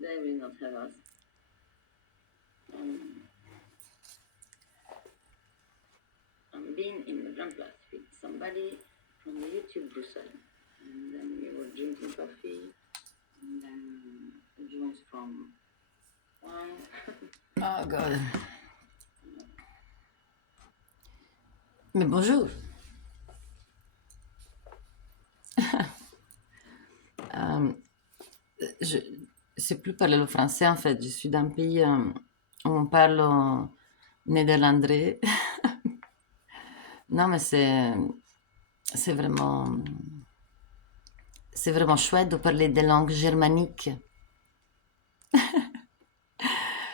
they will not have us. I'm being in the Grand Place with somebody from YouTube Brussels. And then we were drinking coffee. And then joints from wine. Oh God. Mais bonjour. Je sais plus parler le français en fait. Je suis d'un pays où on parle néerlandais. Non, mais c'est vraiment c'est vraiment chouette de parler des langues germaniques.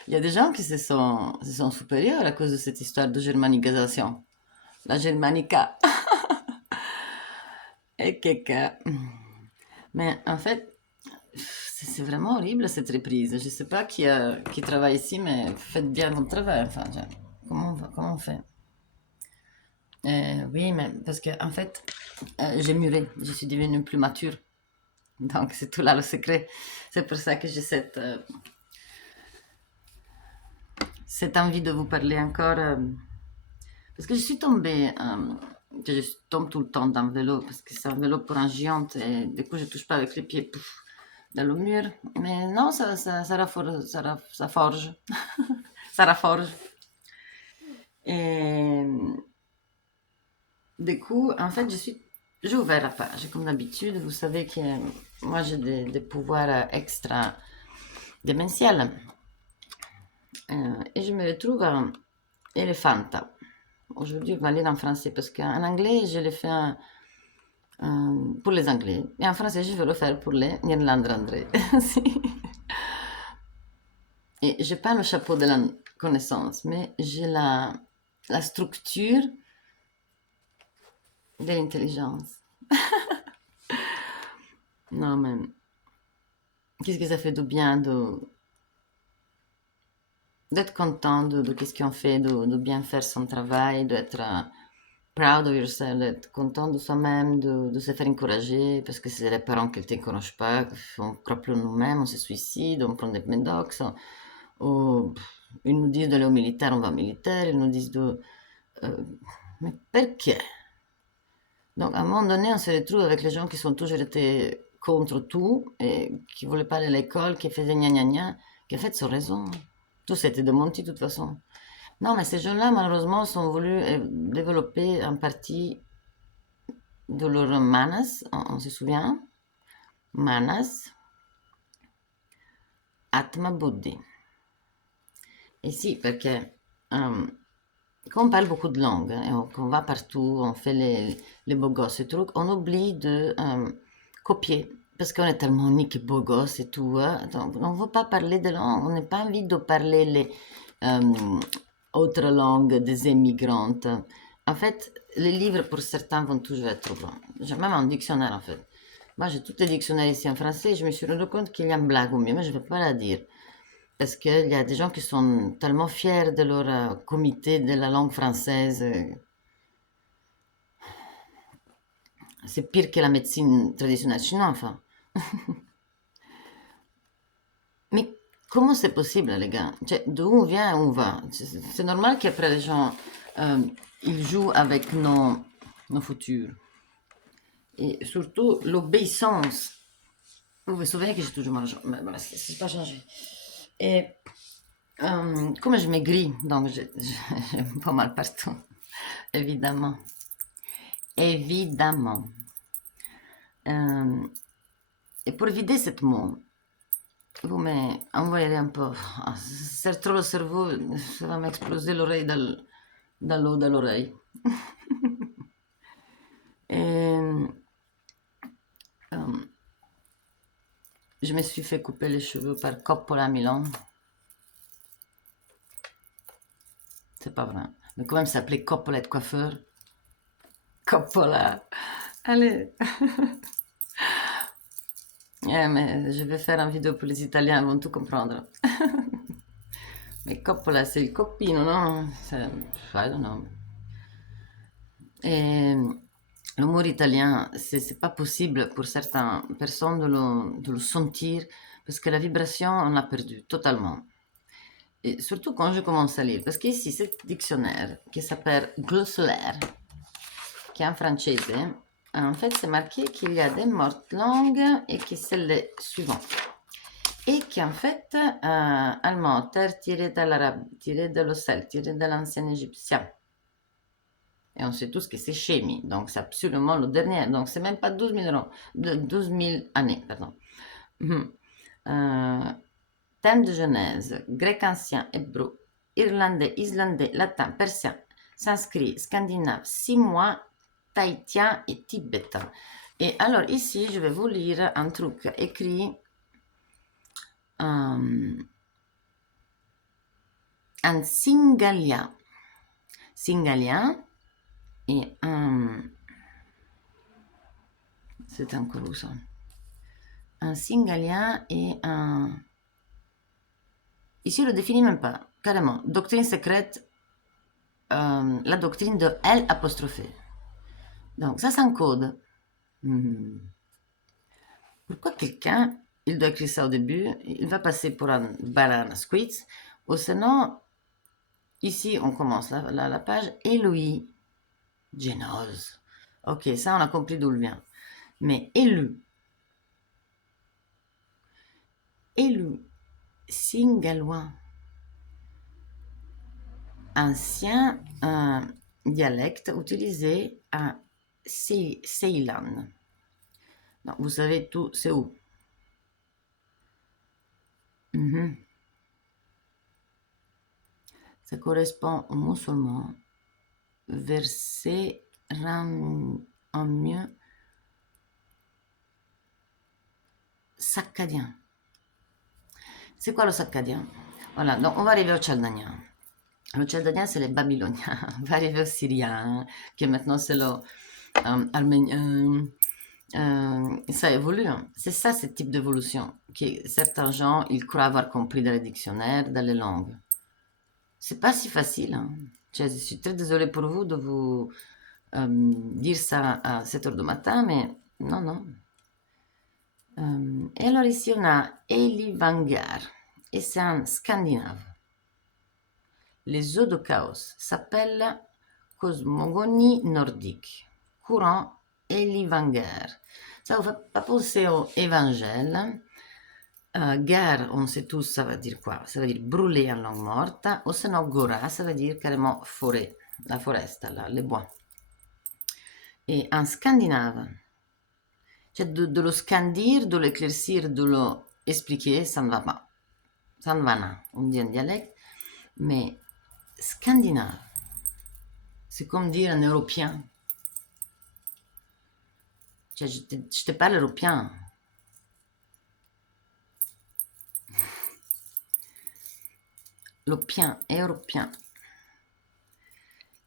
Il y a des gens qui se sont supérieurs à cause de cette histoire de germanisation. La germanica. Et caca. Mais en fait, c'est vraiment horrible cette reprise. Je sais pas qui travaille ici, mais faites bien votre travail. Enfin, comment on fait? Oui, mais parce que en fait, j'ai mûri. Je suis devenue plus mature. Donc, c'est tout là le secret. C'est pour ça que j'ai cette envie de vous parler encore. Parce que je suis tombée, je tombe tout le temps dans le vélo, parce que c'est un vélo pour un géant, et du coup je touche pas avec les pieds pouf, dans le mur. Mais non, ça rafforge, ça forge, ça rafforge. Et du coup, en fait, j'ai ouvert la page, comme d'habitude. Vous savez que moi j'ai des pouvoirs extra démentiels. Et je me retrouve à Elephanta. Aujourd'hui, on va lire en français parce qu'en anglais, je l'ai fait pour les anglais. Et en français, je vais le faire pour les néerlandais. Et je n'ai pas le chapeau de la connaissance, mais j'ai la structure de l'intelligence. Non, mais qu'est-ce que ça fait de bien d'être content de ce qu'on fait, de bien faire son travail, d'être proud of yourself, d'être content de soi-même, de se faire encourager, parce que c'est les parents qui ne t'encouragent pas, on croit plus en nous-mêmes, on se suicide, on prend des médocs, ils nous disent d'aller au militaire, on va au militaire, ils nous disent de... euh, mais pourquoi? Donc à un moment donné, on se retrouve avec les gens qui sont toujours été contre tout, et qui ne voulaient pas aller à l'école, qui faisaient gna gna gna, qui en fait sont raison. Tout c'était démenti de toute façon. Non, mais ces gens-là, malheureusement, sont voulu développer en partie de leur manas, on se souvient, manas, atma buddhi. Et si, parce que quand on parle beaucoup de langues, hein, et qu'on va partout, on fait les beaux gosses et tout, on oublie de copier. Parce qu'on est tellement unique et beaux gosses et tout. Hein, donc on ne veut pas parler de langue, on n'a pas envie de parler les autres langues des immigrantes. En fait, les livres pour certains vont toujours être bons. J'ai même un dictionnaire en fait. Moi j'ai tous les dictionnaires ici en français et je me suis rendu compte qu'il y a une blague au milieu, mais je ne vais pas la dire. Parce qu'il y a des gens qui sont tellement fiers de leur comité de la langue française. C'est pire que la médecine traditionnelle chinoise, enfin. Mais comment c'est possible, les gars? D'où on vient et où on va? C'est normal qu'après les gens, euh, ils jouent avec nos futurs. Et surtout, l'obéissance. Vous vous souvenez que j'ai toujours mangé, mais c'est pas changé. Et comme je maigris, donc j'ai pas mal partout, évidemment. Évidemment. Euh, et pour vider cette mot, vous m'envoyez un peu. Ah, c'est trop le cerveau, ça va m'exploser l'oreille dans l'eau de l'oreille. Et je me suis fait couper les cheveux par Coppola Milan. C'est pas vrai. Mais quand même, ça s'appelait Coppola de coiffeur. Coppola. Allez. Mais je vais faire une vidéo pour les Italiens, ils vont tout comprendre. Mais Coppola, c'est il copino, no? I don't know. Et l'humour italien, c'est pas possible pour certaines personnes de le sentir parce que la vibration, on l'a perdue totalement. Et surtout quand je commence à lire, parce qu'ici, ce dictionnaire qui s'appelle Glossolaire, qui est en français, en fait, c'est marqué qu'il y a des mortes langues et que c'est le suivant. Et qu'en fait, allemand, terre tiré de l'arabe, tiré de l'ocel, tiré de l'ancien égyptien. Et on sait tous que c'est Chémi, donc c'est absolument le dernier. Donc c'est même pas 12 000 ans, 12 000 années, pardon. Thème de Genèse, grec ancien, hébreu, irlandais, islandais, latin, persien, sanskrit, scandinave, simois, tahitien et tibétain. Et alors ici, je vais vous lire un truc écrit en singalien. Singalien et c'est encore où ça? Un singalien et un... Ici, on le définit même pas, carrément. Doctrine secrète, la doctrine de L apostrophé. Donc, ça s'encode. Pourquoi quelqu'un, il doit écrire ça au début, il va passer pour un banana squeeze, ou sinon, ici, on commence la page, Eloï, Génose. Ok, ça, on a compris d'où il vient. Mais élu, singalois, ancien dialecte utilisé à Ceylan. Donc, vous savez tout, c'est où? Ça correspond aux musulmans. Verset rend en mieux saccadien. C'est quoi le saccadien? Voilà, donc on va arriver au tchaldânien. Le tchaldânien, c'est les babyloniens. On va arriver au syrien, qui maintenant c'est le arménien. Ça évolue. C'est ça, ce type d'évolution. Que certains gens, ils croient avoir compris dans les dictionnaires, dans les langues. C'est pas si facile. Hein. Je suis très désolée pour vous de vous dire ça à 7 heures du matin, mais non, non. Et alors ici, on a Eli Vangar, et c'est un scandinave. Les eaux de chaos s'appellent cosmogonie nordique. Courant Eli Vangar. Ça vous fait pas penser au évangile. Guerre, on sait tous, ça veut dire quoi? Ça veut dire brûler en langue morte, ou sinon Gora, ça veut dire carrément forêt, la foresta, là, les bois. Et en scandinave, cioè de le scandir, de l'éclaircir, de le expliquer, ça ne va pas. Ça ne va pas, on dit un dialecte, mais scandinave, c'est comme dire un européen. Cioè, je te parle européen. L'opien, européen.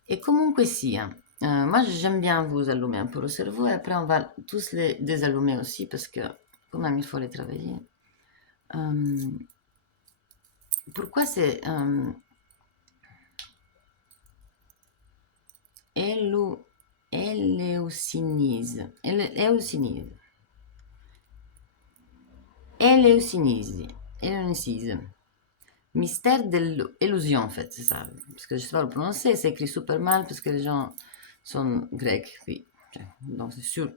Et comunque sia, moi j'aime bien vous allumer un peu le cerveau et après on va tous les désallumer aussi parce que quand même il faut les travailler. Pourquoi c'est Éleusinise. Mystère de l'illusion, en fait, c'est ça. Parce que je sais pas le prononcer, c'est écrit super mal parce que les gens sont grecs, oui. Donc c'est sûr.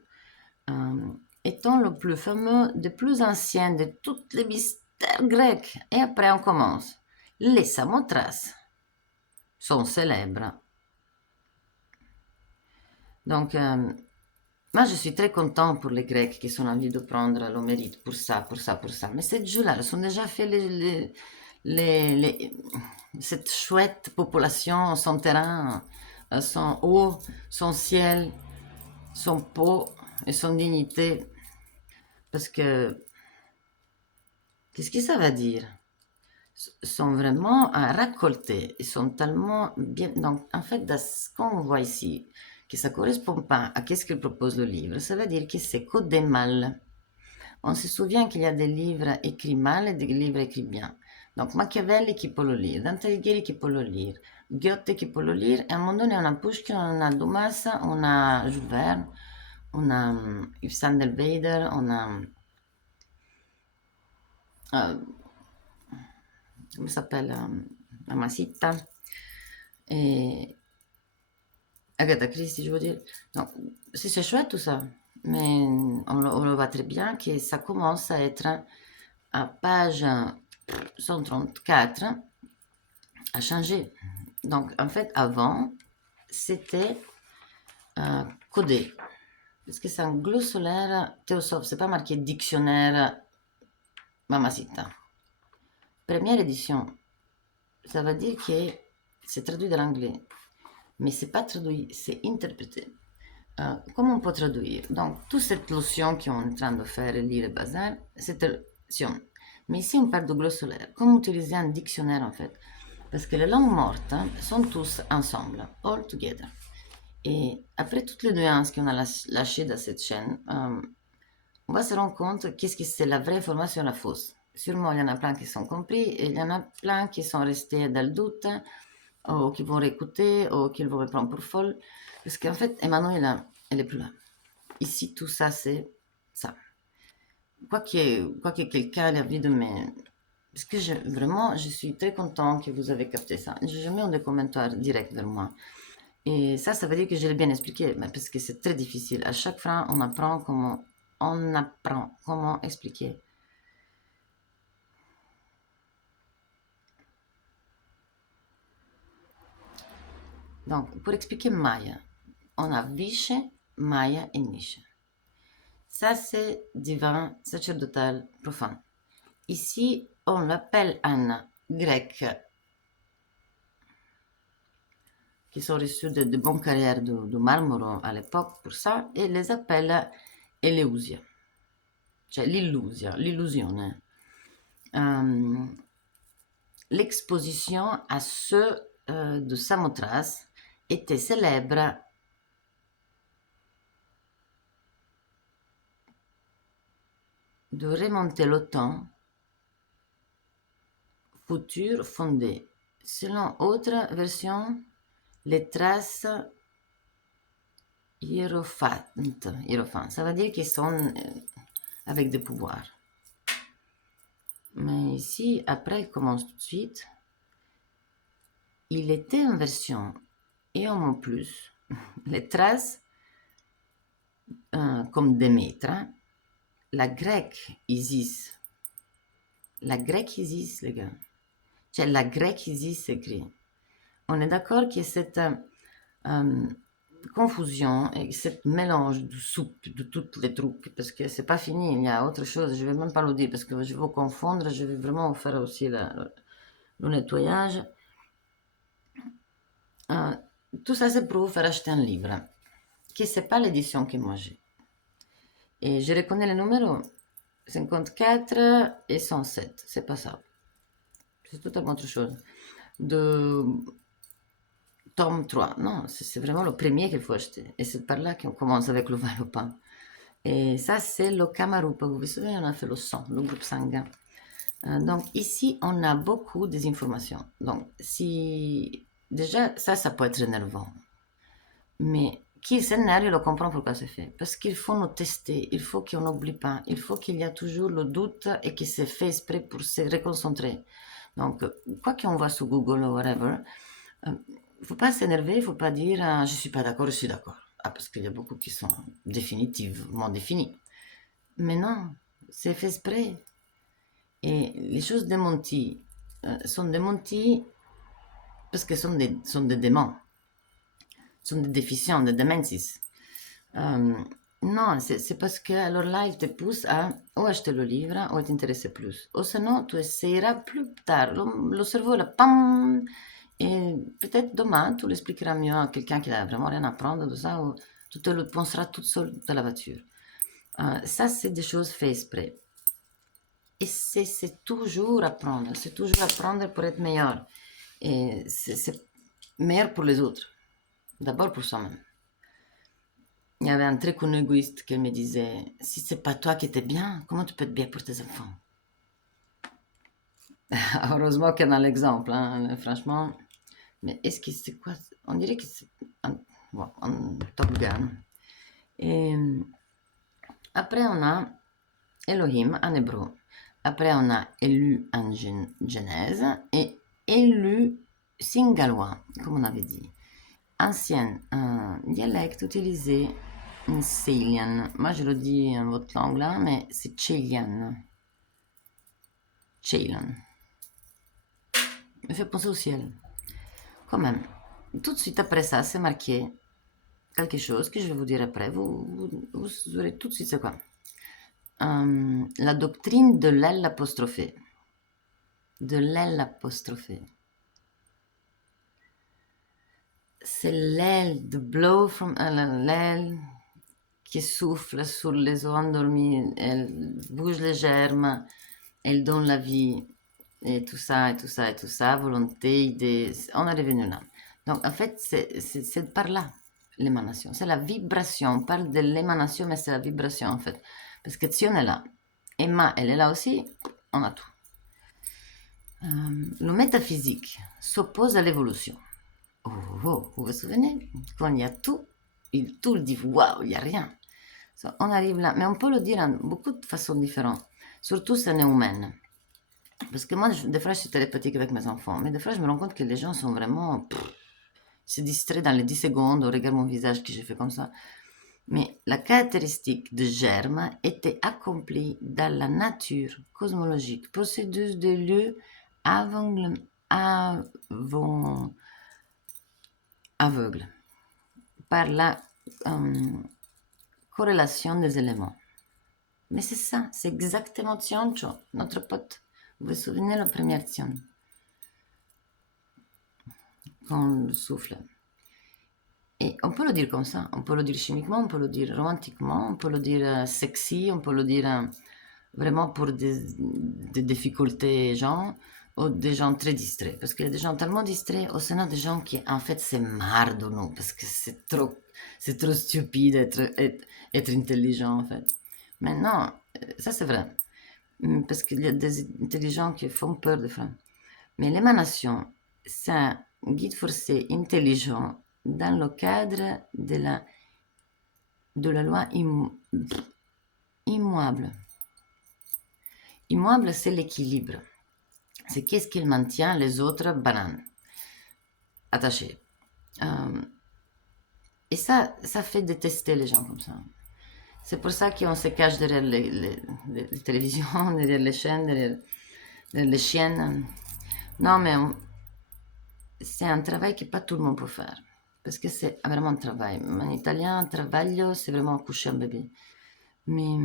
Étant le plus fameux, le plus ancien de tous les mystères grecs. Et après on commence. Les Samothraces sont célèbres. Donc, moi je suis très content pour les Grecs qui sont envie de prendre le mérite pour ça, pour ça, pour ça. Mais ces jeux-là, ils ont déjà fait cette chouette population, son terrain, son eau, son ciel, son peau et son dignité. Parce que, qu'est-ce que ça va dire? Sont vraiment à récolter. Ils sont tellement bien. Donc, en fait, dans ce qu'on voit ici, que ça ne correspond pas à ce qu'il propose le livre, ça veut dire que c'est codé mal. On se souvient qu'il y a des livres écrits mal et des livres écrits bien. Donc Machiavelli qui peut le lire, Dante Alighieri qui peut le lire, Goethe qui peut le lire, et à un moment donné on a Pushkin, on a Dumas, on a Jules Verne, on a Yves Sandelweider, on a euh, comment ça s'appelle, Mamacita et Agatha Christie, je veux dire. Donc, c'est chouette tout ça, mais on le voit très bien que ça commence à être à page 134 à changer. Donc, en fait, avant, c'était codé. Parce que c'est un glossolaire théosophe, c'est pas marqué dictionnaire Mamacita. Première édition, ça veut dire que c'est traduit de l'anglais, mais c'est pas traduit, c'est interprété. Comment on peut traduire? Donc, toute cette lotion qu'on est en train de faire, lire et bazar, c'est lotion. Mais ici, on parle de glossolaire. Comment utiliser un dictionnaire en fait? Parce que les langues mortes sont tous ensemble, all together. Et après toutes les nuances qu'on a lâchées dans cette chaîne, on va se rendre compte qu'est-ce que c'est la vraie information et la fausse. Sûrement, il y en a plein qui sont compris et il y en a plein qui sont restés dans le doute, ou qui vont réécouter, ou qui vont reprendre pour folle. Parce qu'en fait, Emmanuel, elle est plus là. Ici, tout ça, c'est ça. Quoi que quelqu'un ait envie de me... Parce que vraiment, je suis très content que vous avez capté ça. Je jamais eu des commentaires directs vers moi. Et ça veut dire que je l'ai bien expliqué, mais parce que c'est très difficile. À chaque fois, on apprend comment expliquer. Donc, pour expliquer Maya, on a Vishe, Maya et Nisha. Ça, c'est divin, sacerdotal, profane. Ici, on l'appelle un grec qui sont reçus de bonnes carrières de Marmoro à l'époque pour ça, et les appelle Eleusia, cioè l'illusione. L'exposition à ceux de Samothrace était célèbre de remonter le temps futur fondé. Selon autre version, les traces hiérophantes. Ça veut dire qu'ils sont avec des pouvoirs. Mais ici, après, il commence tout de suite. Il était en version et en plus, les traces comme Démétre, la grecque Isis. La grecque Isis, les gars. Cioè, la grecque Isis écrit. On est d'accord que cette confusion et ce mélange de soupe de tous les trucs, parce que c'est pas fini, il y a autre chose, je vais même pas le dire parce que je vais vous confondre, je vais vraiment faire aussi le nettoyage. Tout ça, c'est pour vous faire acheter un livre, qui c'est pas l'édition que moi j'ai. Et je reconnais les numéros 54 et 107, c'est pas ça. C'est totalement autre chose. De tome 3, non, c'est vraiment le premier qu'il faut acheter. Et c'est par là qu'on commence avec le vin pain. Et ça, c'est le Kamarupa. Vous vous souvenez, on a fait le sang, le groupe sanguin. Donc ici, on a beaucoup des informations. Donc, si déjà, ça peut être énervant. Mais qui s'énerve, il comprend pourquoi c'est fait. Parce qu'il faut nous tester, il faut qu'on n'oublie pas, il faut qu'il y a toujours le doute et que c'est fait exprès pour se reconcentrer. Donc, quoi qu'on voit sur Google ou whatever, il ne faut pas s'énerver, il ne faut pas dire je ne suis pas d'accord, je suis d'accord. Ah, parce qu'il y a beaucoup qui sont définitivement définis. Mais non, c'est fait exprès. Et les choses démenties sont démenties parce que sont des démons, sont des déficients, des demences. Non, c'est parce que leur live te pousse à ou acheter le livre ou t'intéresser plus. Ou sinon, tu essaieras plus tard. Le cerveau, là, pam, et peut-être demain, tu l'expliqueras mieux à quelqu'un qui n'a vraiment rien à apprendre de ça, ou tu te le penseras toute seule dans la voiture. Ça, c'est des choses faites exprès. Et c'est toujours apprendre, c'est toujours apprendre pour être meilleur. Et c'est meilleur pour les autres, d'abord pour soi-même. Il y avait un très connu égoïste qui me disait, si c'est pas toi qui étais bien, comment tu peux être bien pour tes enfants? Heureusement qu'il y en a l'exemple, hein, franchement. Mais est-ce que c'est quoi? On dirait que c'est un Top Gun. Et après, on a Elohim en hébreu. Après, on a élu en Genèse et élu singalois, comme on avait dit. Ancien dialecte utilisé en Ceylan. Moi, je le dis en votre langue là, mais c'est Ceylan. Ceylan. Me fait penser au ciel. Quand même. Tout de suite après ça, c'est marqué quelque chose que je vais vous dire après. Vous saurez tout de suite c'est quoi. La doctrine de l'aile apostrophée. De l'aile apostrophée. C'est l'aile, the blow from l'aile qui souffle sur les eaux endormies, elle bouge les germes, elle donne la vie, et tout ça, et tout ça, et tout ça, volonté, idée, on est revenu là. Donc en fait, c'est par là l'émanation, c'est la vibration, on parle de l'émanation, mais c'est la vibration en fait. Parce que si on est là, Emma, elle est là aussi, on a tout. Le métaphysique s'oppose à l'évolution. Oh, vous vous souvenez? Quand il y a tout, tout le dit waouh, il n'y a rien. On arrive là, mais on peut le dire en beaucoup de façons différentes, surtout si on est humaine. Parce que moi, des fois, je suis télépathique avec mes enfants, mais des fois, je me rends compte que les gens sont vraiment. Se distraient dans les 10 secondes, on regarde mon visage que j'ai fait comme ça. Mais la caractéristique de germe était accomplie dans la nature cosmologique, procédure de lieu aveugle, par la corrélation des éléments. Mais c'est ça, c'est exactement Tioncho, notre pote. Vous vous souvenez la première Tion? Quand on le souffle. Et on peut le dire comme ça, on peut le dire chimiquement, on peut le dire romantiquement, on peut le dire sexy, on peut le dire vraiment pour des difficultés gens, ou des gens très distraits. Parce qu'il y a des gens tellement distraits, ou sinon des gens qui en fait se marrent de nous, parce que c'est trop stupide être intelligent en fait. Mais non, ça c'est vrai. Parce qu'il y a des intelligents qui font peur des fois. Mais l'émanation, c'est un guide forcé intelligent dans le cadre de la loi immuable. Immuable, c'est l'équilibre. C'est qu'est-ce qui maintient les autres bananes attachées. Et ça fait détester les gens comme ça. C'est pour ça qu'on se cache derrière les télévisions, derrière les chaînes, derrière les chiennes. Non, mais c'est un travail que pas tout le monde peut faire. Parce que c'est vraiment un travail. En italien, travaglio, c'est vraiment coucher un bébé. Mais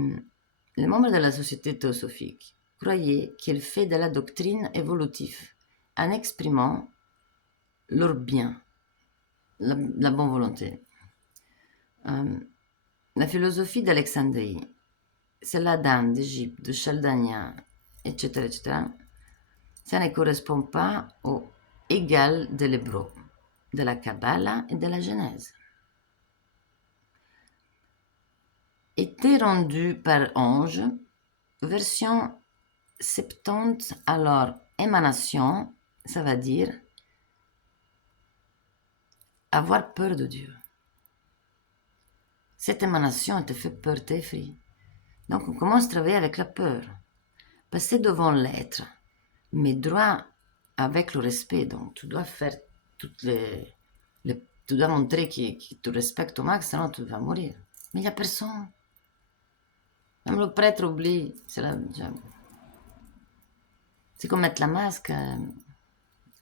les membres de la société théosophique croyaient qu'il fait de la doctrine évolutive en exprimant leur bien, la bonne volonté. La philosophie d'Alexandrie, celle d'Inde, d'Égypte, de Chaldania, etc., ça ne correspond pas au égal de l'hébreu, de la Kabbalah et de la Genèse. Était rendu par ange, version 70, alors émanation, ça va dire avoir peur de Dieu. Cette émanation te fait peur, t'effraie. Donc on commence à travailler avec la peur. Passer devant l'être, mais droit avec le respect. Donc tu dois faire toutes tu dois montrer qu'il te respecte au max, sinon tu vas mourir. Mais il n'y a personne. Même le prêtre oublie. C'est comme mettre la masque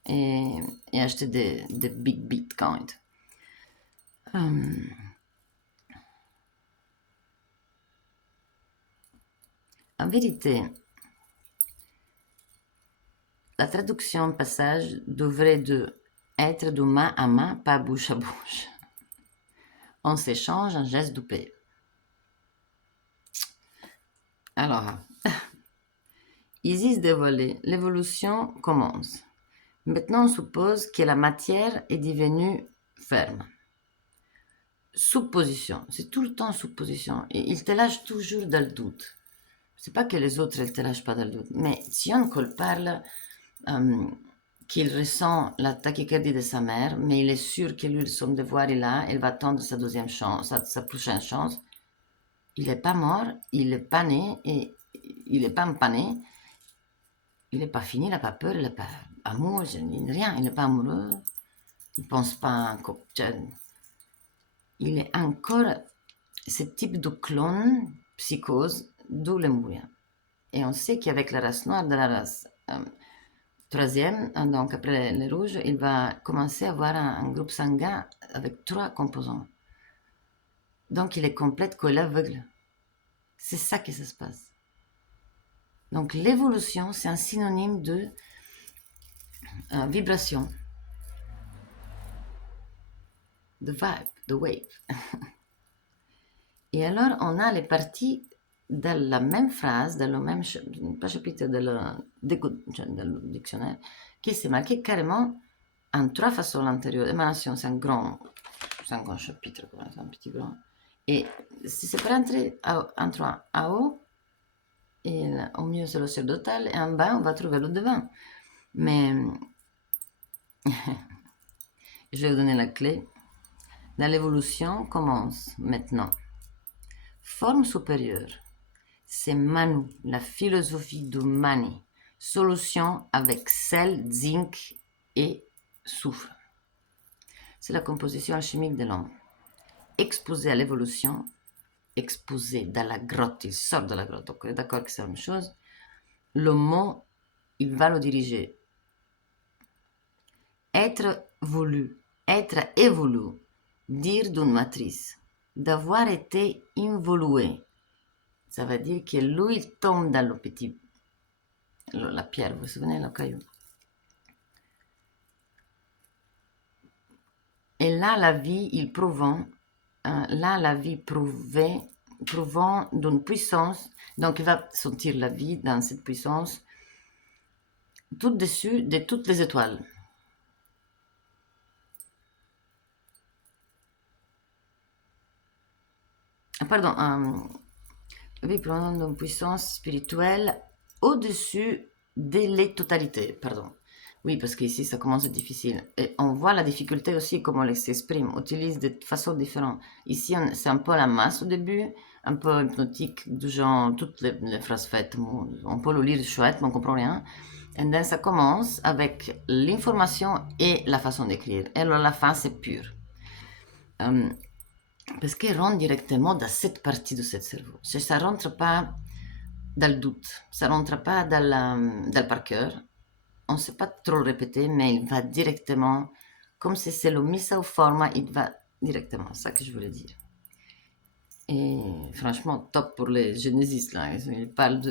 et acheter des big bitcoins. En vérité, la traduction passage devrait être de main à main, pas bouche à bouche. On s'échange un geste de paix. Alors, Isis dévoilé, l'évolution commence. Maintenant, on suppose que la matière est devenue ferme. Supposition, c'est tout le temps supposition. Et il te lâche toujours dans le doute. C'est pas que les autres ne te lâchent pas dans le doute, mais si on parle qu'il ressent la tachycardie de sa mère, mais il est sûr que lui, son devoir est là, il va attendre sa deuxième chance, sa prochaine chance. Il n'est pas mort, il n'est pas né, et il n'est pas empané, il n'est pas fini, il n'a pas peur, il n'a pas amour, rien, il n'est pas amoureux, il ne pense pas encore. Il est encore ce type de clone, psychose, d'où le mourir. Et on sait qu'avec la race noire de la race troisième, donc après les rouges, il va commencer à avoir un groupe sanguin avec 3 composants. Donc il est complète comme l'aveugle. C'est ça que ça se passe. Donc l'évolution, c'est un synonyme de vibration, de vibe, de wave. Et alors on a les parties de la même phrase, dans le même pas chapitre de le dictionnaire, qui s'est marqué carrément en 3 façons l'antérieur. Émanation, c'est un grand chapitre, c'est un petit grand. Et si c'est pas entrer en 3 à haut, et au mieux c'est le sacerdotal, et en bas on va trouver le devant. Mais je vais vous donner la clé. Dans l'évolution commence maintenant. Forme supérieure, c'est Manu, la philosophie du Mani. Solution avec sel, zinc et soufre. C'est la composition alchimique de l'homme. Exposé à l'évolution, exposé dans la grotte, il sort de la grotte, donc d'accord que c'est la même chose. Le mot, il va le diriger. Être voulu, être évolué, dire d'une matrice, d'avoir été involué. Ça veut dire que lui, il tombe dans le petit, la pierre, vous vous souvenez, le caillou. Et là, la vie, il prouvant, là, la vie prouvant d'une puissance, donc il va sentir la vie dans cette puissance, tout dessus de toutes les étoiles. Pardon, oui, prouvant d'une puissance spirituelle au-dessus de les totalités, pardon. Oui, parce qu'ici, ça commence à être difficile. Et on voit la difficulté aussi, comment elle s'exprime, utilise de façons différentes. Ici, c'est un peu la masse au début, un peu hypnotique, du genre, toutes les phrases faites. On peut le lire chouette, mais on ne comprend rien. Et then, ça commence avec l'information et la façon d'écrire. Et alors, la fin, c'est pur. Parce qu'elle rentre directement dans cette partie de ce cerveau. Ça ne rentre pas dans le doute, ça ne rentre pas dans le par cœur. On ne sait pas trop le répéter, mais il va directement, comme si c'est le mise au format, il va directement, c'est ça que je voulais dire. Et franchement, top pour les génésistes, là. Ils parlent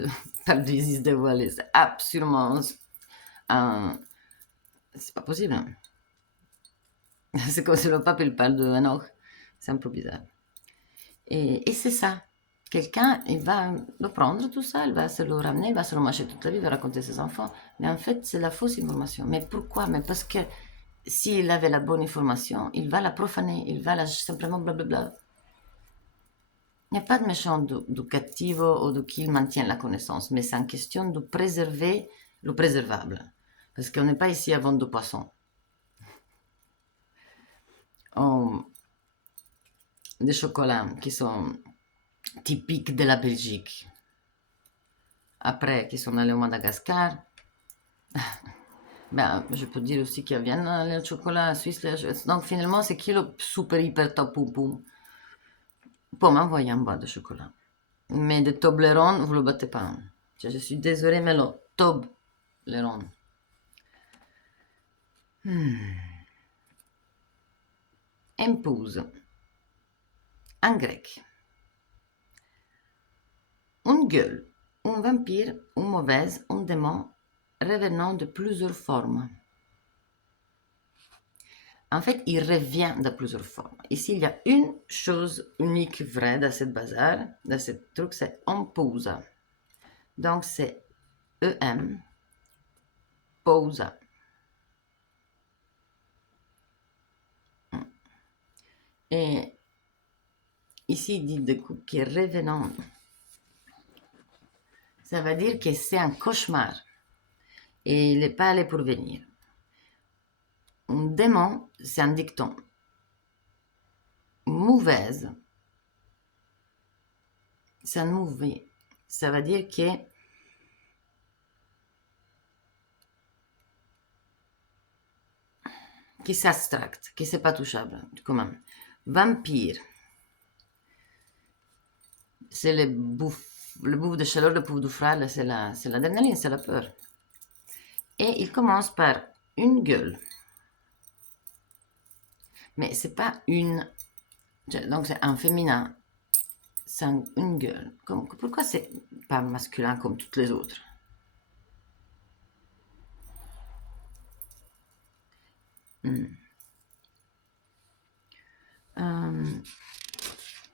d'Isis dévoilée, c'est absolument... c'est pas possible. Hein. C'est comme si le pape, il parle de Enoch. C'est un peu bizarre. Et c'est ça. Quelqu'un, il va le prendre tout ça, il va se le ramener, il va se le mâcher toute la vie, il va raconter à ses enfants. Mais en fait, c'est la fausse information. Mais pourquoi? Mais parce que s'il avait la bonne information, il va la profaner, il va simplement blablabla. Il n'y a pas de méchant du cattivo ou de qui maintient la connaissance, mais c'est une question de préserver le préservable. Parce qu'on n'est pas ici à vendre du poisson. Des chocolats qui sont typiques de la Belgique. Après, qui sont allés au Madagascar. Ben, je peux dire aussi qu'il y a bien le chocolat suisse. Donc finalement, c'est qui le super hyper top poum poum pour m'envoyer un boîte de chocolat. Mais de Toblerone, vous ne le battez pas. Je suis désolée, mais le Toblerone. Impose. En grec. Une gueule, un vampire, une mauvaise, un démon, revenant de plusieurs formes. En fait, il revient de plusieurs formes. Ici, il y a une chose unique vraie dans cette bazar, dans ce truc, c'est on pose. Donc, c'est EM, pose. Et ici, il dit de coup qui est revenant. Ça veut dire que c'est un cauchemar. Et il n'est pas allé pour venir. Un démon, c'est un dicton. Mauvaise, c'est un mauvais. Ça veut dire que qui s'abstracte, qui c'est pas touchable, quand même. Vampire, c'est le bouffe de chaleur, le bouffe du froid, c'est l'adrénaline, c'est la peur. Et il commence par une gueule. Mais c'est pas une. Donc c'est un féminin. C'est une gueule. Pourquoi c'est pas masculin comme toutes les autres? Hmm. Euh,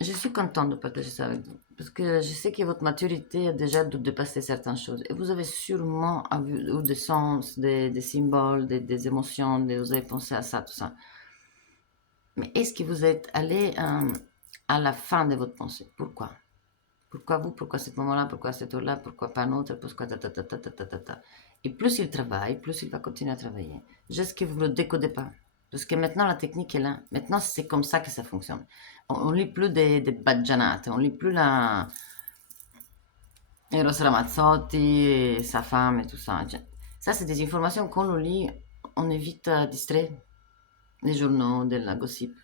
je suis contente de partager ça avec vous. Parce que je sais que votre maturité a déjà de dépasser certaines choses. Et vous avez sûrement eu des sens, des symboles, des émotions, vous avez pensé à ça, tout ça. Mais est-ce que vous êtes allé à la fin de votre pensée? Pourquoi? Pourquoi vous? Pourquoi ce moment-là? Pourquoi cette heure-là? Pourquoi pas un autre? Pourquoi ta ta ta ta ta ta ta ta. Et plus il travaille, plus il va continuer à travailler. Juste que vous ne le décodez pas. Parce que maintenant, la technique est là. Maintenant, c'est comme ça que ça fonctionne. On ne lit plus des baggianate, on ne lit plus Eros Ramazzotti et sa femme et tout ça. Ça, c'est des informations qu'on le lit, on est vite distrait. Les journaux, de la gossip.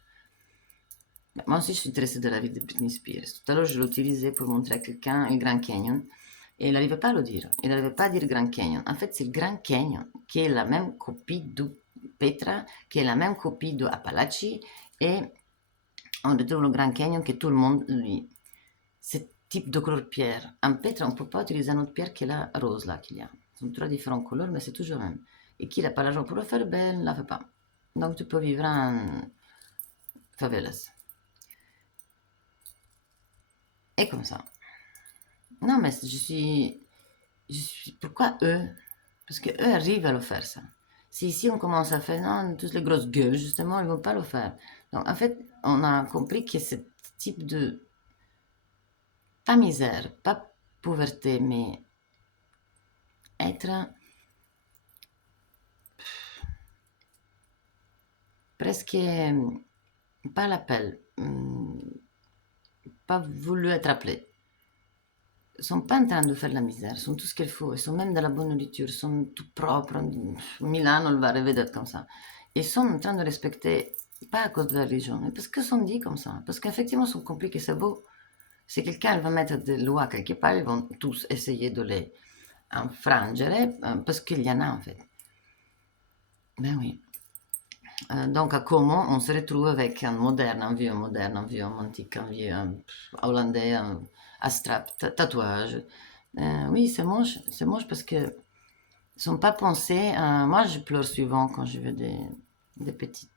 Moi aussi, je suis intéressée de la vie de Britney Spears. Tout à l'heure, je l'utilisais pour montrer à quelqu'un le Grand Canyon. Et il n'arrivait pas à le dire. Il n'arrivait pas à dire Grand Canyon. En fait, c'est le Grand Canyon, qui est la même copie de Petra, qui est la même copie de Appalachie. Et on retrouve le Grand Canyon que tout le monde lui. Ce type de couleur pierre. En Petra, on ne peut pas utiliser une autre pierre que la rose là qu'il y a. Ce sont trois différentes couleurs, mais c'est toujours la même. Et qui n'a pas l'argent pour le faire, ben, ne la fait pas. Donc, tu peux vivre en favelas. Et comme ça. Non, mais pourquoi eux? Parce que eux arrivent à le faire, ça. Si ici on commence à faire, non, toutes les grosses gueules, justement, ils ne vont pas le faire. Donc, en fait, on a compris que ce type de, pas misère, pas pauvreté, mais être presque, pas l'appel, pas voulu être appelé. Ils sont pas en train de faire la misère, ils sont tout ce qu'il faut, ils sont même de la bonne nourriture, ils sont tout propres. Milan, on va rêver d'être comme ça. Ils sont en train de respecter, pas à cause de la religion, mais parce qu'ils sont dit comme ça. Parce qu'effectivement, ils sont compris que c'est beau. Si quelqu'un va mettre des lois quelque part, ils vont tous essayer de les infranger, parce qu'il y en a en fait. Ben oui. Donc à Como, on se retrouve avec un vieux moderne, un vieux antique, un vieux hollandais, à strap, tatouage. Oui, c'est moche parce que ils sont pas pensés. Moi, je pleure souvent quand je veux des petites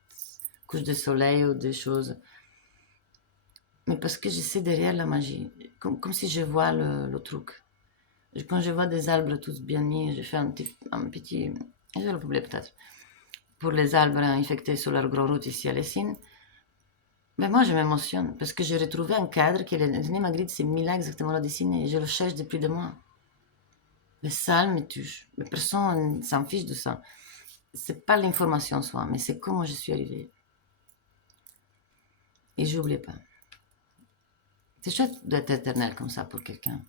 couches de soleil ou des choses. Mais parce que je sais derrière la magie, comme si je vois le truc. Quand je vois des arbres tous bien mis, je fais un petit, je vais le publier peut-être, pour les arbres infectés sur leur gros route ici à Lessine. Mais moi, je m'émotionne parce que j'ai retrouvé un cadre que le René Magritte s'est mis là exactement là dessiné et je le cherche depuis des mois. Mais ça me touche. Mais personne s'en fiche de ça. C'est pas l'information en soi, mais c'est comment je suis arrivée. Et je n'oublie pas. C'est chouette d'être éternel comme ça pour quelqu'un.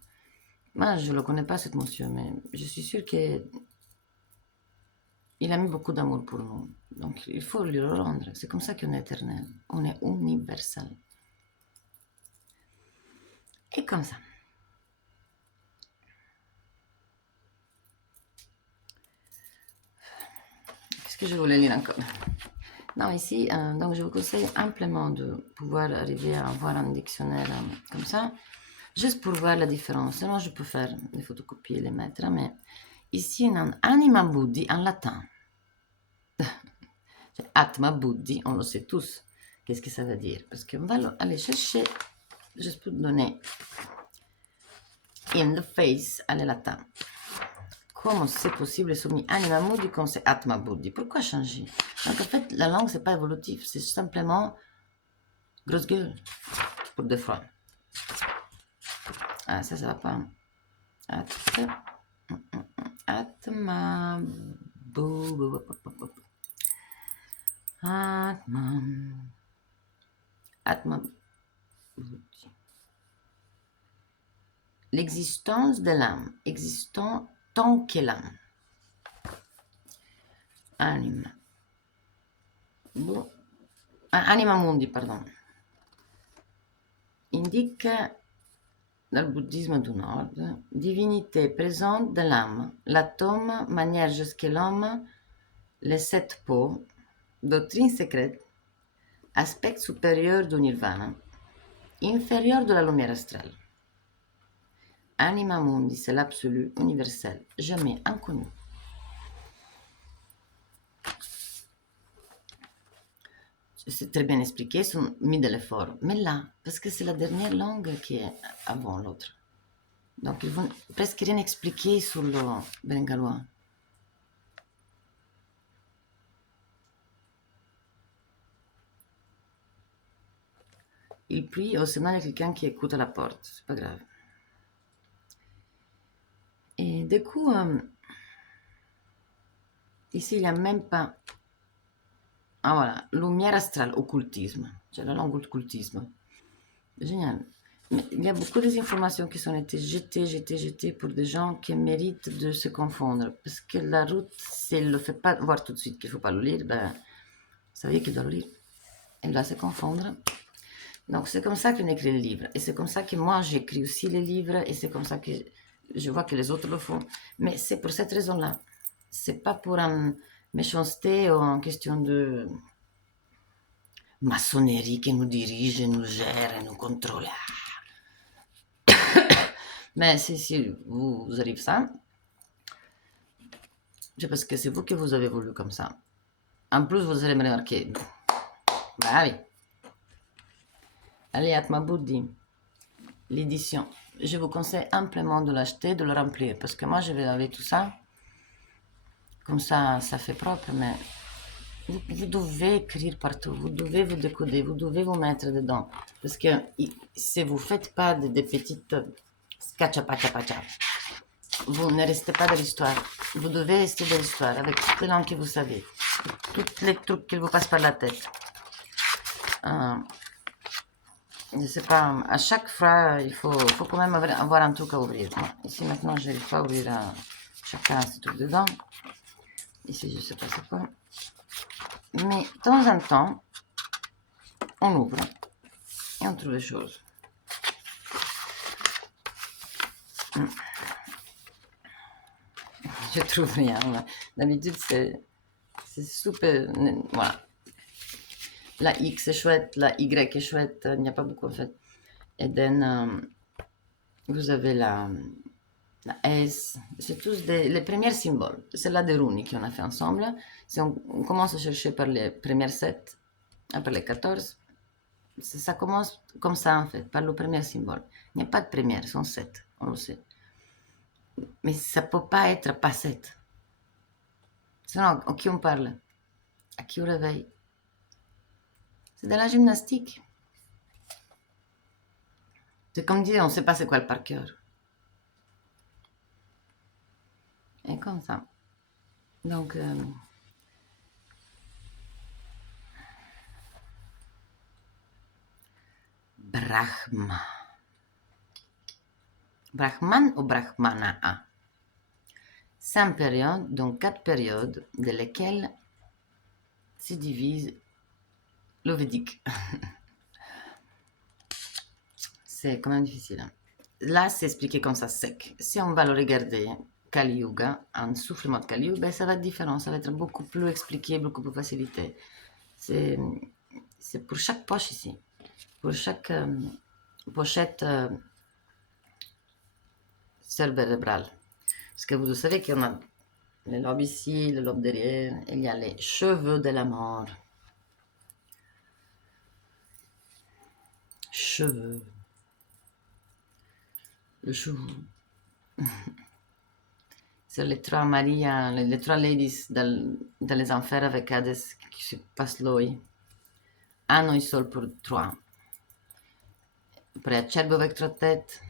Moi, je ne le connais pas, cet monsieur, mais je suis sûre qu'il a mis beaucoup d'amour pour nous. Donc, il faut lui le rendre. C'est comme ça qu'on est éternel. On est universel. Et comme ça. Qu'est-ce que je voulais lire encore? Non, ici, donc je vous conseille amplement de pouvoir arriver à avoir un dictionnaire comme ça, juste pour voir la différence. Sinon, je peux faire des photocopies et les mettre, mais ici, il y a un anima buddhi en latin. Atma buddhi, on le sait tous. Qu'est-ce que ça veut dire? Parce qu'on va aller chercher, juste pour donner in the face à le latin. Comment c'est possible de mis anima buddhi comme c'est atma buddhi? Pourquoi changer? Donc en fait, la langue, c'est pas évolutif, c'est simplement grosse gueule pour deux fois. Ah, ça va pas. Atma. Atma. Atma. L'existence de l'âme, existant tant que l'âme. Anima. Anima Mundi, pardon, indique dans le bouddhisme du Nord, divinité présente de l'âme, l'atome, manière jusqu'à l'homme, les sept peaux, doctrine secrète, aspect supérieur du nirvana, inférieur de la lumière astrale. Anima Mundi, c'est l'absolu universel, jamais inconnu. C'est très bien expliqué, ils sont mis de l'effort. Mais là, parce que c'est la dernière langue qui est avant l'autre. Donc, ils vont presque rien expliquer sur le bengalois. Il prie, ou sinon il y a quelqu'un qui écoute à la porte, c'est pas grave. Et du coup, ici, il n'y a même pas. Ah voilà, lumière astrale, occultisme. C'est la langue occultisme. Génial. Mais il y a beaucoup d'informations qui sont été jetées pour des gens qui méritent de se confondre. Parce que la route, si elle ne le fait pas voir tout de suite qu'il ne faut pas le lire, ben, ça veut dire qu'il doit le lire. Elle va se confondre. Donc c'est comme ça qu'on écrit les livres. Et c'est comme ça que moi j'écris aussi les livres. Et c'est comme ça que je vois que les autres le font. Mais c'est pour cette raison-là. C'est pas pour une méchanceté ou en question de maçonnerie qui nous dirige, nous gère, nous contrôle. Mais si vous arrive ça, c'est parce que c'est vous que vous avez voulu comme ça. En plus, vous allez me remarquer. Bah oui. Allez, Atma Buddhi, l'édition. Je vous conseille amplement de l'acheter, de le remplir. Parce que moi, je vais laver tout ça. Comme ça fait propre. Mais vous devez écrire partout. Vous devez vous décoder. Vous devez vous mettre dedans. Parce que si vous ne faites pas des petites skacha-pacha-pacha, vous ne restez pas dans l'histoire. Vous devez rester dans l'histoire avec toutes les langues que vous savez. Tous les trucs qui vous passent par la tête. Je sais pas, à chaque fois, il faut quand même avoir un truc à ouvrir. Ici, maintenant, je n'arrive pas à ouvrir chacun ce truc dedans. Ici, je sais pas c'est quoi. Mais de temps en temps, on ouvre et on trouve des choses. Je trouve rien. D'habitude, c'est super. Voilà. La X est chouette, la Y est chouette, il n'y a pas beaucoup en fait. Et then, vous avez la S, c'est tous les premiers symboles. C'est là des runes qu'on a fait ensemble. Si on commence à chercher par les premières 7, après les 14, ça commence comme ça en fait, par le premier symbole. Il n'y a pas de première, sont 7, on le sait. Mais ça ne peut pas être pas 7. Sinon, à qui on parle? À qui on réveille? C'est de la gymnastique. C'est comme dire, on ne sait pas c'est quoi le par cœur. Et comme ça. Donc, Brahma. Brahman ou Brahmana. 5 périodes, donc 4 périodes, de lesquelles se divise le Védique. C'est quand même difficile. Là, c'est expliqué comme ça, sec. Si on va le regarder, Kali Yuga, un soufflement de Kali Yuga, ben, ça va être différent, ça va être beaucoup plus expliqué, beaucoup plus facilité. C'est pour chaque poche ici, pour chaque pochette cérébrale. Parce que vous savez qu'on a le lobe ici, le lobe derrière, et il y a les cheveux de la mort. Cheveux. Le cheveu. C'est les trois Maria, les trois ladies dans les enfers avec Hades qui se passent l'œil. Un œil seul pour 3. Après, Acerbo avec 3 têtes.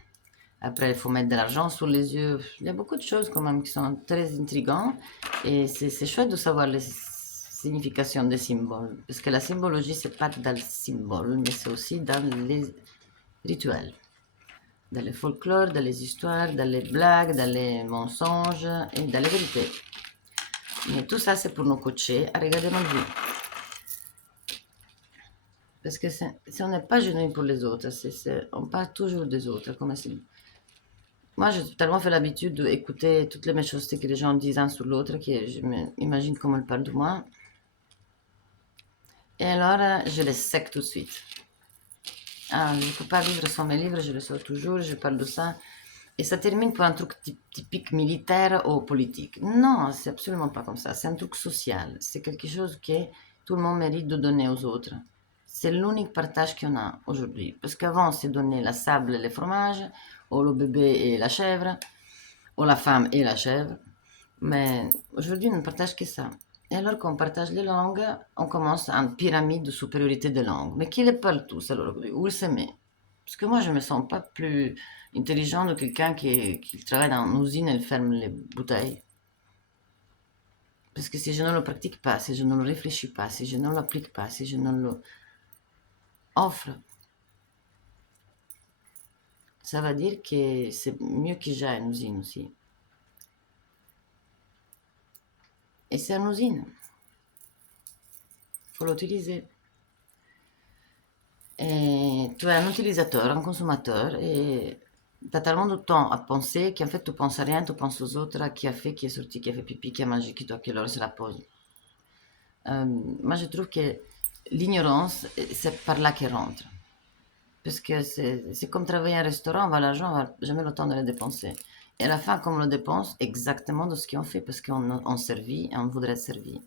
Après, il faut mettre de l'argent sur les yeux. Il y a beaucoup de choses quand même qui sont très intrigantes. Et c'est chouette de savoir les significations des symboles. Parce que la symbologie, c'est pas dans le symbole, mais c'est aussi dans les rituels. Dans les folklores, dans les histoires, dans les blagues, dans les mensonges et dans les vérités. Mais tout ça, c'est pour nous coacher à regarder nos vies. Parce que si on n'est pas genuine pour les autres, on parle toujours des autres. Comme si... Moi, j'ai tellement fait l'habitude d'écouter toutes les méchancetés que les gens disent un sur l'autre, que je m'imagine comment ils parlent de moi. Et alors, je les sec tout de suite. Ah, je ne peux pas vivre sans mes livres, je le sors toujours, je parle de ça. Et ça termine par un truc typique militaire ou politique. Non, c'est absolument pas comme ça. C'est un truc social. C'est quelque chose que tout le monde mérite de donner aux autres. C'est l'unique partage qu'on a aujourd'hui. Parce qu'avant, on s'est donné la sable et le fromage, ou le bébé et la chèvre, ou la femme et la chèvre. Mais aujourd'hui, on ne partage que ça. Et alors qu'on partage les langues, on commence à une pyramide de supériorité des langues. Mais qui les parle tous alors? Où ils se met? Parce que moi, je me sens pas plus intelligent de quelqu'un qui travaille dans une usine et ferme les bouteilles. Parce que si je ne le pratique pas, si je ne le réfléchis pas, si je ne l'applique pas, si je ne le offre, ça veut dire que c'est mieux que j'ai une usine aussi. Et c'est une usine. Il faut l'utiliser. Et tu es un utilisateur, un consommateur, et tu as tellement de temps à penser qu'en fait tu penses à rien, tu penses aux autres, à qui a fait, qui est sorti, qui a fait pipi, qui a mangé, qui doit, quelle heure se la pose. Moi je trouve que l'ignorance, c'est par là qu'elle rentre. Parce que c'est comme travailler à un restaurant, on va l'argent, on va jamais le temps de le dépenser. Et à la fin, comme on le dépense, exactement de ce qu'on fait, parce qu'on servit et on voudrait être servi.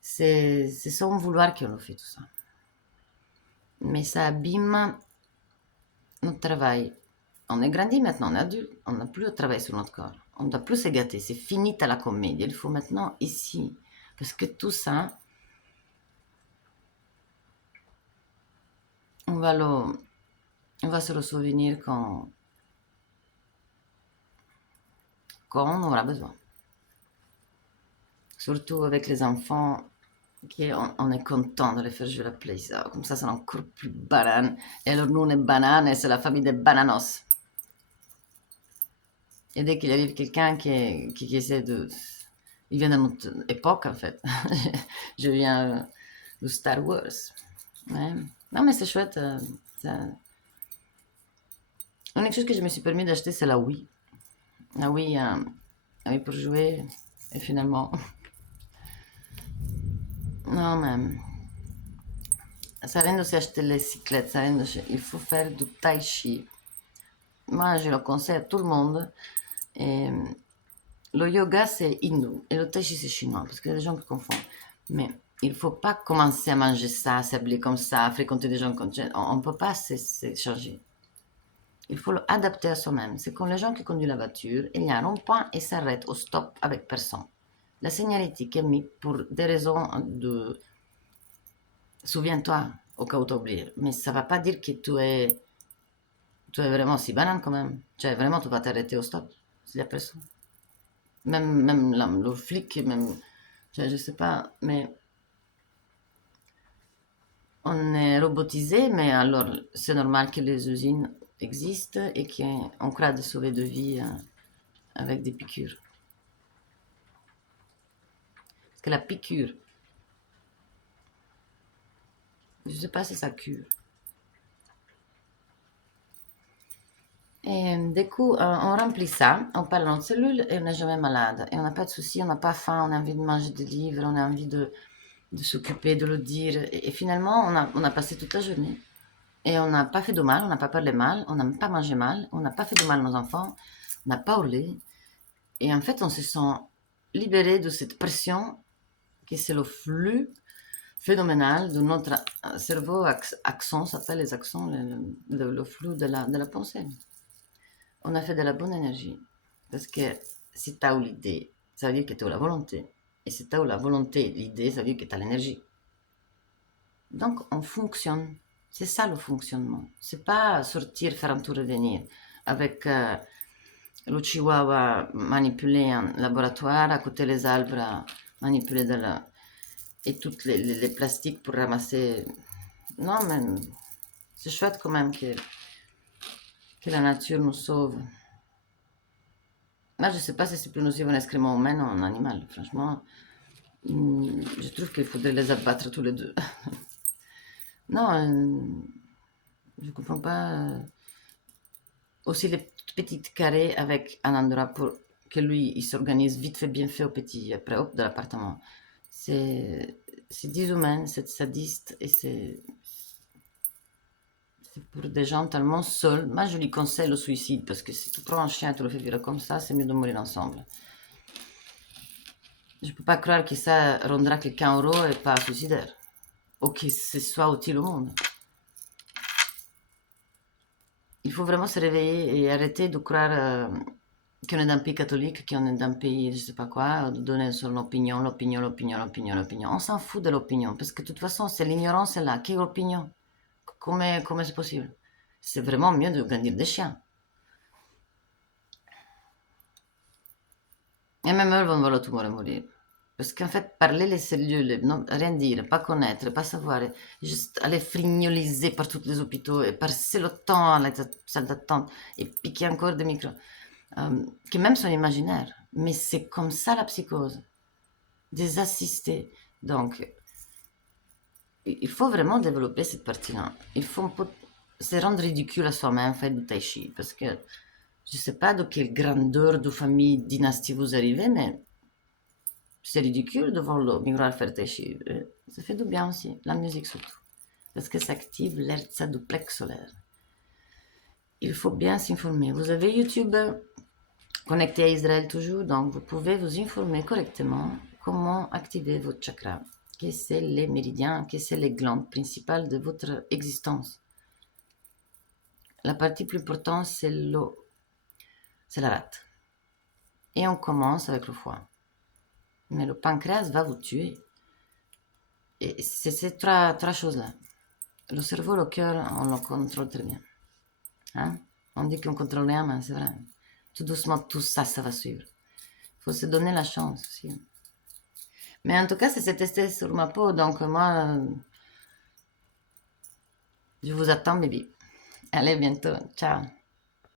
C'est sans vouloir qu'on le fait tout ça. Mais ça abîme notre travail. On est grandi maintenant, on est adulte, on n'a plus à travailler sur notre corps. On ne doit plus se gâter, c'est fini à la comédie, il faut maintenant ici. Parce que tout ça, on va, le, on va se le souvenir quand on aura besoin. Surtout avec les enfants, on est content de les faire jouer la play, ça. Comme ça, c'est encore plus banane. Et alors, nous, on est banane et c'est la famille des bananos. Et dès qu'il arrive quelqu'un qui essaie de... Il vient de notre époque, en fait. Je viens de Star Wars. Ouais. Non, mais c'est chouette. L'unique chose que je me suis permis d'acheter, c'est la Wii. La Wii, la Wii pour jouer. Et finalement... Non, mais... Savendosi acheter les cyclettes, il faut faire du tai chi. Moi, je le conseille à tout le monde. Et le yoga, c'est hindou. Et le tai chi, c'est chinois. Parce qu'il y a des gens qui confondent. Mais il ne faut pas commencer à manger ça, s'habiller comme ça, à fréquenter des gens comme ça. On ne peut pas se changer. Il faut l'adapter à soi-même. C'est comme les gens qui conduisent la voiture. Il y a un rond-point et s'arrête au stop avec personne. La signalétique est mise pour des raisons de... Souviens-toi, au cas où tu oublies. Mais ça ne va pas dire que tu es vraiment si banane quand même. Cioè, vraiment, tu vas t'arrêter au stop. S'il n'y a personne. Même le flic, même, je sais pas, mais on est robotisé, mais alors c'est normal que les usines existent et qu'on crée des sauvets de vie avec des piqûres. Parce que la piqûre, je sais pas si ça cure. Et du coup, on remplit ça, on parle dans notre cellule et on n'est jamais malade. Et on n'a pas de soucis, on n'a pas faim, on a envie de manger des livres, on a envie de s'occuper, de le dire. Et finalement, on a passé toute la journée. Et on n'a pas fait de mal, on n'a pas parlé mal, on n'a pas mangé mal, on n'a pas fait de mal à nos enfants, on n'a pas hurlé. Et en fait, on se sent libéré de cette pression que c'est le flux phénoménal de notre cerveau, accent, ça s'appelle les accents, le flux de la pensée. On a fait de la bonne énergie. Parce que si tu as eu l'idée, ça veut dire que tu as eu la volonté. Et si tu as eu la volonté, l'idée, ça veut dire que tu as l'énergie. Donc, on fonctionne. C'est ça le fonctionnement. C'est pas sortir, faire un tour et venir. Avec le chihuahua manipulé en laboratoire, à côté les arbres manipulés et toutes les plastiques pour ramasser. Non, mais c'est chouette quand même que la nature nous sauve. Moi, je sais pas si c'est plus nocif un excrément humain ou un animal. Franchement, je trouve qu'il faudrait les abattre tous les deux. Non, je comprends pas. Aussi les petites carrés avec un endroit pour que lui, il s'organise vite fait, bien fait au petit, après hop, de l'appartement. C'est déshumain, c'est sadiste et c'est pour des gens tellement seuls. Moi, je lui conseille le suicide parce que si tu prends un chien et tu le fais vivre comme ça, c'est mieux de mourir ensemble. Je peux pas croire que ça rendra quelqu'un heureux et pas suicidaire. Ou que ce soit utile au monde. Il faut vraiment se réveiller et arrêter de croire qu'on est dans un pays catholique, qu'on est dans un pays, je sais pas quoi, de donner son opinion, l'opinion. On s'en fout de l'opinion, parce que de toute façon, c'est l'ignorance là. Quelle opinion? Comment c'est possible? C'est vraiment mieux de grandir des chiens. Et même eux vont vouloir tout mourir. Parce qu'en fait, parler les cellules, non, rien dire, pas connaître, pas savoir, juste aller frignoliser par tous les hôpitaux et passer le temps à la salle d'attente et piquer encore des micros, qui même sont imaginaires. Mais c'est comme ça la psychose, des assistés. Donc, il faut vraiment développer cette partie-là. Il faut un peu se rendre ridicule à soi-même, faire du tai chi, parce que je ne sais pas de quelle grandeur de famille, dynastie vous arrivez, mais c'est ridicule de voir le miroir faire tai chi. Ça fait du bien aussi, la musique surtout, parce que ça active l'hertz du plex solaire. Il faut bien s'informer. Vous avez YouTube connecté à Israël toujours, donc vous pouvez vous informer correctement comment activer votre chakra, que c'est les méridiens, que c'est les glandes principales de votre existence. La partie plus importante, c'est l'eau, c'est la rate. Et on commence avec le foie. Mais le pancréas va vous tuer. Et c'est ces trois choses-là. Le cerveau, le cœur, on le contrôle très bien. Hein? On dit qu'on contrôle rien, mais c'est vrai. Tout doucement, tout ça, ça va suivre. Il faut se donner la chance aussi. Mais en tout cas, ça s'est testé sur ma peau, donc moi, je vous attends, baby. Allez, bientôt. Ciao.